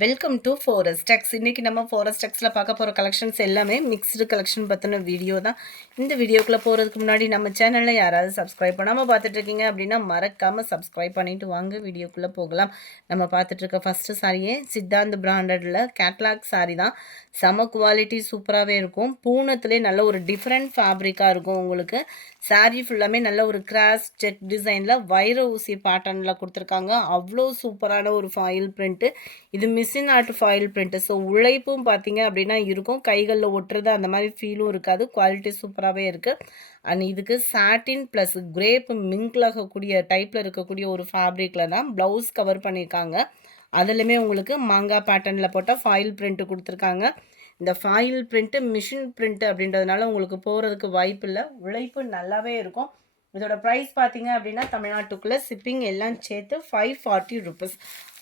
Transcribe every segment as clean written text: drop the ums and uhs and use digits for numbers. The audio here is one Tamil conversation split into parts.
Welcome to ஃபோரஸ்டெக்ஸ். இன்றைக்கி நம்ம ஃபோரஸ்டெக்ஸில் பார்க்க போகிற கலெக்ஷன்ஸ் எல்லாமே மிக்ஸ்டு கலெக்ஷன் பற்றின வீடியோ தான். இந்த வீடியோக்குள்ளே போகிறதுக்கு முன்னாடி நம்ம சேனலில் யாராவது சப்ஸ்கிரைப் பண்ணாமல் பார்த்துட்ருக்கீங்க அப்படின்னா மறக்காமல் சப்ஸ்கிரைப் பண்ணிவிட்டு வாங்க வீடியோக்குள்ளே போகலாம். நம்ம பார்த்துட்ருக்க ஃபஸ்ட்டு சாரியே சித்தாந்த் பிராண்டடில் கேட்லாக் சாரி தான். செம குவாலிட்டி சூப்பராகவே இருக்கும். பூனத்துலேயே நல்ல ஒரு டிஃப்ரெண்ட் ஃபேப்ரிக்காக இருக்கும். உங்களுக்கு சாரீ ஃபுல்லாமே நல்ல ஒரு கிராஸ் செக் டிசைனில் வைர ஊசி பேட்டர்னில் கொடுத்துருக்காங்க. அவ்வளோ சூப்பரான ஒரு ஃபாயில் பிரிண்ட்டு. இது machine art foil print. So உழைப்பும் பார்த்தீங்க அப்படின்னா இருக்கும், கைகளில் ஒட்டுறது அந்த மாதிரி ஃபீலும் இருக்காது. குவாலிட்டி சூப்பராகவே இருக்குது. அண்ட் இதுக்கு சாட்டின் ப்ளஸ் கிரேப் மிங்க்லாகக்கூடிய டைப்பில் இருக்கக்கூடிய ஒரு ஃபேப்ரிக்கில் தான் ப்ளவுஸ் கவர் பண்ணியிருக்காங்க. அதுலேயுமே உங்களுக்கு மாங்காய் பேட்டர்னில் போட்டால் ஃபாயில் பிரிண்ட்டு கொடுத்துருக்காங்க. இந்த ஃபாயில் பிரிண்ட்டு மிஷின் பிரிண்ட்டு அப்படின்றதுனால உங்களுக்கு போகிறதுக்கு வாய்ப்பு இல்லை. உழைப்பு நல்லாவே இருக்கும். இதோட ப்ரைஸ் பார்த்தீங்க அப்படின்னா தமிழ்நாட்டுக்குள்ளே ஷிப்பிங் எல்லாம் சேர்த்து 540 ருபீஸ்,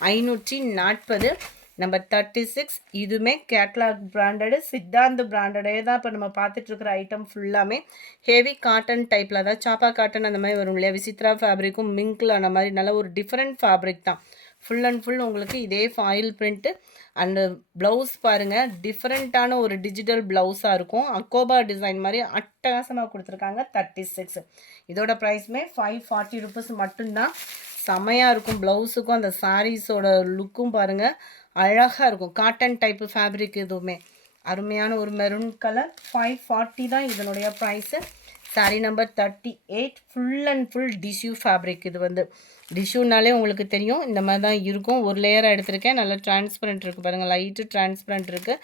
540. நம்பர் 36. இதுவுமே கேட்லாக் பிராண்டடு, சித்தாந்த் பிராண்டடே தான் இப்போ நம்ம பார்த்துட்ருக்கிற ஐட்டம் ஃபுல்லாமே ஹெவி காட்டன் டைப்பில், அதாவது சாப்பா காட்டன் அந்த மாதிரி வரும் இல்லையா, விசித்ரா ஃபேப்ரிக்கும் மிங்கில் அந்த மாதிரி நல்ல ஒரு டிஃப்ரெண்ட் ஃபேப்ரிக் தான். ஃபுல் அண்ட் ஃபுல் உங்களுக்கு இதே ஃபாயில் பிரிண்ட்டு. அண்டு ப்ளவுஸ் பாருங்கள், டிஃப்ரெண்ட்டான ஒரு டிஜிட்டல் ப்ளவுஸாக இருக்கும். அக்கோபா டிசைன் மாதிரி அட்டகாசமாக கொடுத்துருக்காங்க. 36. இதோட ப்ரைஸுமே 540 ருபீஸ் மட்டும்தான். செமையாக இருக்கும். ப்ளவுஸுக்கும் அந்த சாரீஸோட லுக்கும் பாருங்கள், அழகாக இருக்கும். Cotton type fabric. இதுவுமே அருமையான ஒரு மெரூன் கலர். 540 தான் இதனுடைய price. Sari number 38. Full and full tissue fabric. இது வந்து டிஷ்யூனாலே உங்களுக்கு தெரியும் இந்த மாதிரி தான் இருக்கும். ஒரு லேயராக எடுத்திருக்கேன். நல்லா டிரான்ஸ்பரண்ட் இருக்குது பாருங்கள், லைட்டு டிரான்ஸ்பரண்ட் இருக்குது.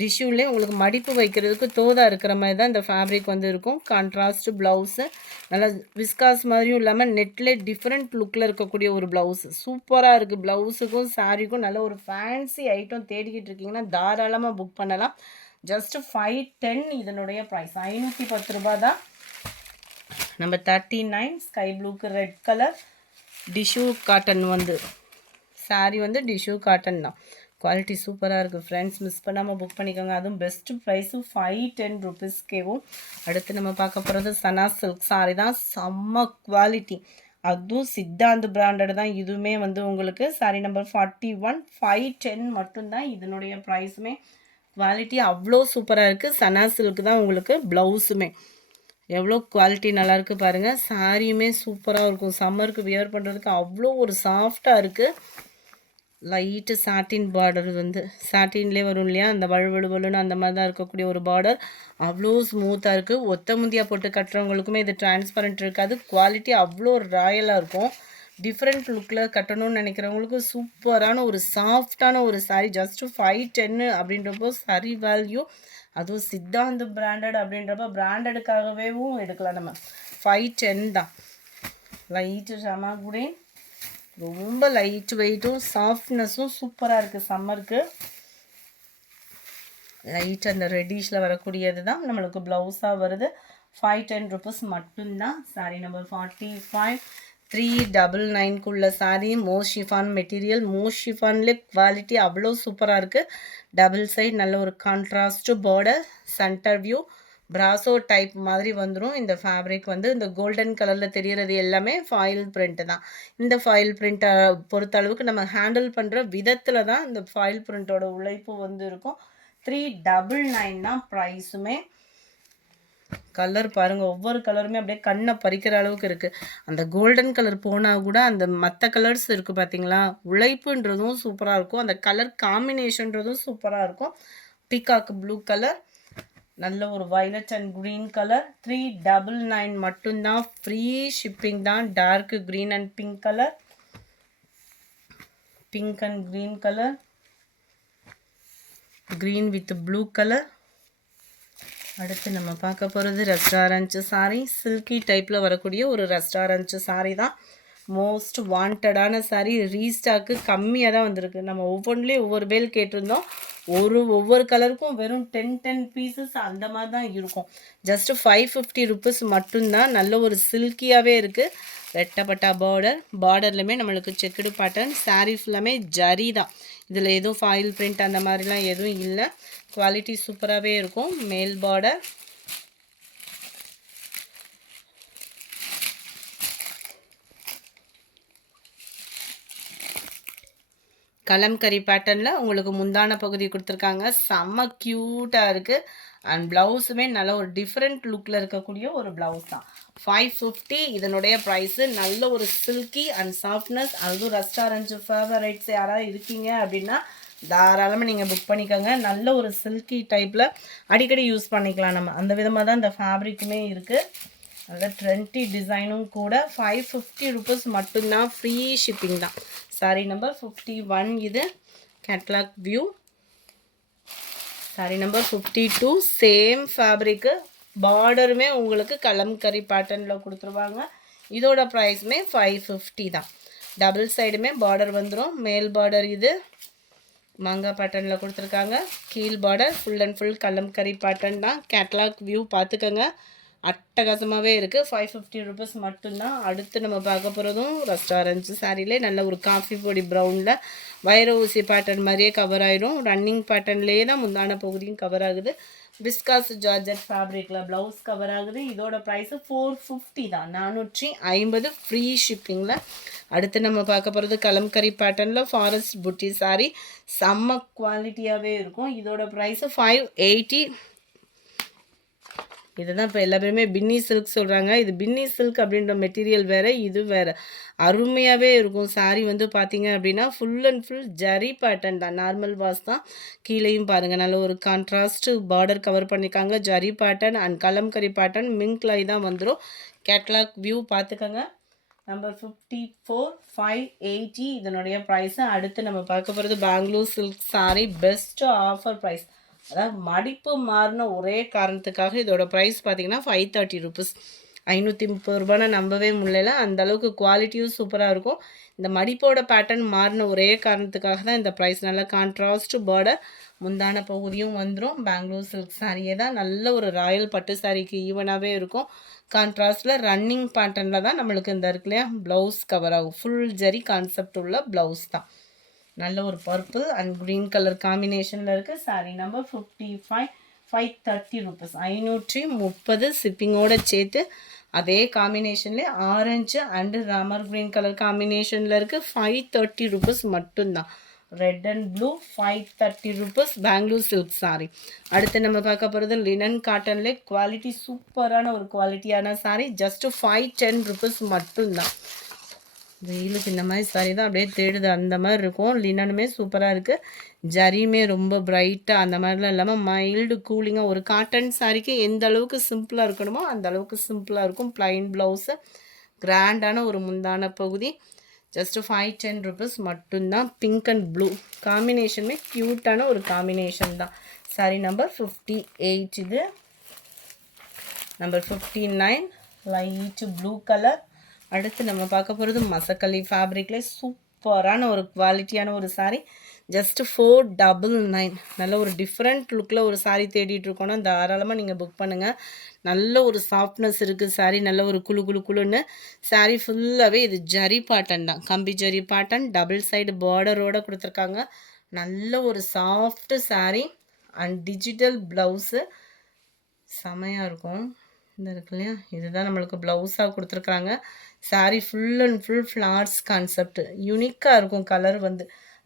டிஷ்யூலே உங்களுக்கு மடிப்பு வைக்கிறதுக்கு தோதா இருக்கிற மாதிரி தான் இந்த ஃபேப்ரிக் வந்து இருக்கும். கான்ட்ராஸ்ட் ப்ளவுஸு, நல்லா விஸ்காஸ் மாதிரியும் இல்லாமல் நெட்டில் டிஃப்ரெண்ட் லுக்கில் இருக்கக்கூடிய ஒரு ப்ளவுஸு சூப்பராக இருக்குது. ப்ளவுஸுக்கும் சாரீக்கும் நல்ல ஒரு ஃபேன்சி ஐட்டம் தேடிக்கிட்டு இருக்கீங்கன்னா தாராளமாக புக் பண்ணலாம். ஜஸ்ட்டு 510 இதனுடைய ப்ரைஸ். 510 ரூபா தான். நம்பர் 39. ஸ்கை ப்ளூக்கு ரெட் கலர் டிஷ்யூ காட்டன் வந்து சாரீ வந்து டிஷ்யூ காட்டன் தான். குவாலிட்டி சூப்பராக இருக்குது ஃப்ரெண்ட்ஸ், மிஸ் பண்ணாமல் புக் பண்ணிக்கோங்க. அதுவும் பெஸ்ட்டு ப்ரைஸு 510 ருபீஸ்க்கேவும். அடுத்து நம்ம பார்க்க போகிறது சனா சில்க் சாரீ தான். செம்ம குவாலிட்டி, அதுவும் சித்தாந்த் பிராண்டட் தான். இதுவுமே வந்து உங்களுக்கு சாரீ நம்பர் 41. 510 மட்டும்தான் இதனுடைய ப்ரைஸுமே. குவாலிட்டி அவ்வளோ சூப்பராக இருக்குது. சனா சில்க் தான் உங்களுக்கு ப்ளவுஸுமே. எவ்வளோ குவாலிட்டி நல்லாயிருக்கு பாருங்கள். சாரியுமே சூப்பராக இருக்கும். சம்மருக்கு வியர் பண்ணுறதுக்கு அவ்வளோ ஒரு சாஃப்டாக இருக்குது. லைட்டு சாட்டின் பார்டர் வந்து சாட்டின்லேயே வரும் இல்லையா, அந்த வழுவழுவலுன்னு அந்த மாதிரி தான் இருக்கக்கூடிய ஒரு பார்டர். அவ்வளோ ஸ்மூத்தாக இருக்குது. ஒத்த முந்தியாக போட்டு கட்டுறவங்களுக்குமே இது டிரான்ஸ்பரண்ட் இருக்காது. குவாலிட்டி அவ்வளோ ராயலாக இருக்கும். டிஃப்ரெண்ட் லுக்கில் கட்டணும்னு நினைக்கிறவங்களுக்கு சூப்பரான ஒரு சாஃப்டான ஒரு சாரீ. ஜஸ்ட்டு 510 அப்படின்றப்போ சரி வேல்யூ. அதுவும் சித்தாந்த் பிராண்டட் அப்படின்றப்ப பிராண்டடுக்காகவேவும் எடுக்கலாம் நம்ம. 510 தான். லைட்டு ஷமாகுடே, ரொம்ப லைட் வெயிட்டும் சாஃப்ட்னஸும் சூப்பராக இருக்குது. சம்மருக்கு லைட் அந்த ரெட்டிஷில் வரக்கூடியது தான் நம்மளுக்கு ப்ளவுஸாக வருது. 510 ருபீஸ் மட்டும்தான். சாரீ நம்பர் 45. 399க்குள்ள sari. Most chiffon material. Most ஷிஃபான்லேயே குவாலிட்டி அவ்வளோ சூப்பராக இருக்குது. டபுள் சைட் நல்ல ஒரு கான்ட்ராஸ்ட்டு பார்டர், சென்டர் வியூ, பிராசோ டைப் மாதிரி வந்துடும். இந்த ஃபேப்ரிக் வந்து இந்த கோல்டன் கலரில் தெரிகிறது எல்லாமே ஃபாயில் பிரிண்ட்டு தான். இந்த ஃபாயில் பிரிண்ட்டை பொறுத்த அளவுக்கு நம்ம ஹேண்டில் பண்ணுற விதத்தில் தான் இந்த ஃபாயில் பிரிண்ட்டோட உழைப்பு வந்து இருக்கும். 399 தான் ப்ரைஸுமே. கலர் பாருங்கள், ஒவ்வொரு கலருமே அப்படியே கண்ணை பறிக்கிற அளவுக்கு இருக்குது. அந்த கோல்டன் கலர் போனால் கூட அந்த மற்ற கலர்ஸ் இருக்குது பார்த்தீங்களா, உழைப்புன்றதும் சூப்பராக இருக்கும். அந்த கலர் காம்பினேஷன்றதும் சூப்பராக இருக்கும். பீகாக் ப்ளூ கலர், நல்ல ஒரு வயலட் அண்ட் க்ரீன் கலர். 399 மட்டும்தான். ஃப்ரீ ஷிப்பிங் தான். Dark green and pink colour, pink and green colour, green with blue colour. அடுத்து நம்ம பார்க்க போகிறது ரெஸ்டாரண்ட் சாரீ. சில்கி டைப்பில் வரக்கூடிய ஒரு ரெஸ்டாரண்ட் சாரீ தான். மோஸ்ட் வாண்டடான சாரீ. ரீஸ்டாக்கு கம்மியாக தான் வந்திருக்கு. நம்ம ஒவ்வொன்றுலேயும் ஒவ்வொரு பேல் கேட்டிருந்தோம். ஒவ்வொரு கலருக்கும் வெறும் 10 பீசஸ் அந்த மாதிரி தான் இருக்கும். ஜஸ்ட்டு 550 ருபீஸ் மட்டும்தான். நல்ல ஒரு சில்கியாகவே இருக்குது. ரெட்டப்பட்டா பார்டர்லையுமே நம்மளுக்கு செக்குடு பேட்டர்ன். சாரீ ஃபுல்லாமே ஜரி தான். இதில் எதுவும் ஃபாயில் பிரிண்ட் அந்த மாதிரிலாம் எதுவும் இல்லை. குவாலிட்டி சூப்பராகவே இருக்கும். மேல் பார்டர், கலம்கரி பேட்டர்னில் உங்களுக்கு முந்தான பகுதி கொடுத்துருக்காங்க. செம்ம க்யூட்டாக இருக்குது. அண்ட் ப்ளவுஸுமே நல்ல ஒரு டிஃப்ரெண்ட் லுக்கில் இருக்கக்கூடிய ஒரு ப்ளவுஸ் தான். 550 இதனுடைய ப்ரைஸு. நல்ல ஒரு சில்கி அண்ட் சாஃப்ட்னஸ். அதுவும் ரெஸ்டாரண்ட் ஃபேவரைட்ஸ் யாராவது இருக்கீங்க அப்படின்னா தாராளமாக நீங்கள் புக் பண்ணிக்கோங்க. நல்ல ஒரு சில்கி டைப்பில் அடிக்கடி யூஸ் பண்ணிக்கலாம் நம்ம. அந்த விதமாக தான் இந்த ஃபேப்ரிக்குமே இருக்குது. அதில் 20 டிசைனும் கூட. 550 ருபீஸ் மட்டும்தான். ஃப்ரீ ஷிப்பிங் தான். சாரி நம்பர் 51 இது catalogue view. Sari number 52 same fabric. பார்டருமே உங்களுக்கு கலம்கரி பேட்டர்னில் கொடுத்துருவாங்க. இதோட ப்ரைஸுமே 550 தான். டபுள் சைடுமே பார்டர் வந்துடும். மேல் பார்டர் இது மாங்காய் பேட்டர்னில் கொடுத்துருக்காங்க. கீழ் border full and full kalamkari pattern தான். கேட்லாக் வியூ பார்த்துக்கோங்க. அட்டகாசமாகவே இருக்குது. 550 ருபீஸ் மட்டும்தான். அடுத்து நம்ம பார்க்க போகிறதும் ரெஸ்டாரண்ட்ஸ் சாரிலே நல்ல ஒரு காஃபி பொடி ப்ரௌனில் வைர ஊசி பேட்டர்ன் மாதிரியே கவர் ஆகிடும். ரன்னிங் பேட்டர்ன்லேயே தான் முந்தான பகுதியும் கவர் ஆகுது. விஸ்காஸ் ஜார்ஜெட் ஃபேப்ரிக்கில் ப்ளவுஸ் கவர் ஆகுது. இதோட ப்ரைஸு 450 தான். 450 ஃப்ரீ ஷிப்பிங்கில். அடுத்து நம்ம பார்க்க போகிறது கலம்கரி பேட்டர்னில் ஃபாரஸ்ட் புட்டி சாரி. செம்ம குவாலிட்டியாகவே இருக்கும். இதோட ப்ரைஸு 580. இதுதான் இப்போ எல்லா பேருமே பின்னி சில்க் சொல்கிறாங்க. இது பின்னி சில்க் அப்படின்ற மெட்டீரியல் வேறு, இது வேறு. அருமையாகவே இருக்கும். சாரீ வந்து பார்த்தீங்க அப்படின்னா full and full zari pattern தான். நார்மல் வாஷ் தான். கீழேயும் பாருங்கள் நல்ல ஒரு கான்ட்ராஸ்ட்டு பார்டர் கவர் பண்ணியிருக்காங்க. Zari pattern and Kalamkari pattern மிங்க்லாய் தான் வந்துடும். கேட்லாக் வியூ பார்த்துக்கோங்க. நம்பர் 54 580 இதனுடைய ப்ரைஸு. அடுத்து நம்ம பார்க்க போகிறது Bangalore silk sari. Best offer price. அதாவது மடிப்பு மாறின ஒரே காரணத்துக்காக இதோட ப்ரைஸ் பார்த்திங்கன்னா 530 ருபீஸ். 530 ரூபான்னு நம்பவே முடியல. அந்தளவுக்கு குவாலிட்டியும் சூப்பராக இருக்கும். இந்த மடிப்போட பேட்டர்ன் மாறின ஒரே காரணத்துக்காக தான் இந்த ப்ரைஸ். நல்ல கான்ட்ராஸ்ட் பார்டர். முந்தான பகுதியும் வந்துடும். பெங்களூர் சில்க் சாரியே தான். நல்ல ஒரு ராயல் பட்டு சாரிக்கு ஈவனாகவே இருக்கும். கான்ட்ராஸ்டில் ரன்னிங் பேட்டர்னில் தான் நம்மளுக்கு இந்த இருக்கு இல்லையா ப்ளவுஸ் கவர் ஆகும். ஃபுல் ஜரி கான்செப்ட் உள்ள ப்ளவுஸ் தான். நல்ல ஒரு பர்பிள் அண்ட் க்ரீன் கலர் காம்பினேஷனில் இருக்குது. Sari number 55 530 rupees. 530 ஷிப்பிங்கோடு சேர்த்து. அதே காம்பினேஷன்லேயே orange and Ramar green colour காம்பினேஷனில் இருக்குது. 530 ருபீஸ் மட்டும்தான். Red and blue 530 rupees. Bangalore silk sari. அடுத்து நம்ம பார்க்க போகிறது லினன் காட்டன்லேயே குவாலிட்டி சூப்பரான ஒரு குவாலிட்டியான சாரீ. ஜஸ்ட்டு 510 ருபீஸ் மட்டும்தான். வெயிலுக்கு இந்த மாதிரி சாரி தான் அப்படியே தேடுது. அந்த மாதிரி இருக்கும். லினனுமே சூப்பராக இருக்குது. ஜரியுமே ரொம்ப பிரைட்டாக அந்த மாதிரிலாம் இல்லாமல் மைல்டு கூலிங்காக ஒரு காட்டன் சாரிக்கு எந்த அளவுக்கு சிம்பிளாக இருக்கணுமோ அந்த அளவுக்கு சிம்பிளாக இருக்கும். ப்ளைன் ப்ளவுஸு, கிராண்டான ஒரு முந்தான பகுதி. ஜஸ்ட்டு 510 ருபீஸ் மட்டும்தான். பிங்க் அண்ட் ப்ளூ காம்பினேஷனுமே க்யூட்டான ஒரு காம்பினேஷன் தான். சாரி நம்பர் 58 இது. Number 59 light blue colour. அடுத்து நம்ம பார்க்க போகிறது மசக்கலி ஃபேப்ரிக்லேயே சூப்பரான ஒரு குவாலிட்டியான ஒரு சாரீ. ஜஸ்ட்டு 499. நல்ல ஒரு டிஃப்ரெண்ட் லுக்கில் ஒரு சாரீ தேடிட்டுருக்கோன்னா தாராளமாக நீங்கள் புக் பண்ணுங்கள். நல்ல ஒரு சாஃப்ட்னஸ் இருக்குது சாரீ. நல்ல ஒரு குழு குழு குழுன்னு சாரீ ஃபுல்லாகவே இது ஜரி பாட்டன் தான். கம்பி ஜரி பாட்டன் டபுள் சைடு பார்டரோடு கொடுத்துருக்காங்க. நல்ல ஒரு soft sari and digital blouse செமையாக இருக்கும். இந்த இருக்கு இல்லையா இதுதான் நம்மளுக்கு ப்ளவுஸாக கொடுத்துருக்குறாங்க. Sari full and full flowers concept. யூனிக்காக இருக்கும். கலர் வந்து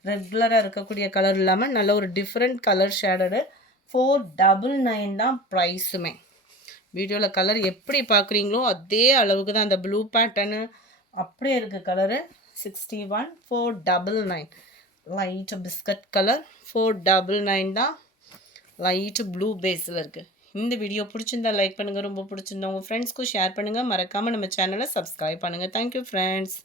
ரெகுலராக இருக்கக்கூடிய கலர் இல்லாமல் நல்ல ஒரு டிஃப்ரெண்ட் கலர் ஷேடடு. 499 தான் ப்ரைஸுமே. வீடியோவில் கலர் எப்படி பார்க்குறீங்களோ அதே அளவுக்கு தான். அந்த ப்ளூ பேட்டர்னு அப்படியே இருக்குது கலரு. 61 499. லைட்டு பிஸ்கட் கலர் 499 தான். லைட்டு ப்ளூ பேஸில் இருக்குது. இந்த வீடியோ பிடிச்சிருந்தா லைக் பண்ணுங்கள். ரொம்ப பிடிச்சிருந்தா உங்கள் ஃப்ரெண்ட்ஸ்க்கும் ஷேர் பண்ணுங்கள். மறக்காமல் நம்ம சேனலை சப்ஸ்கிரைப் பண்ணுங்கள். Thank you friends.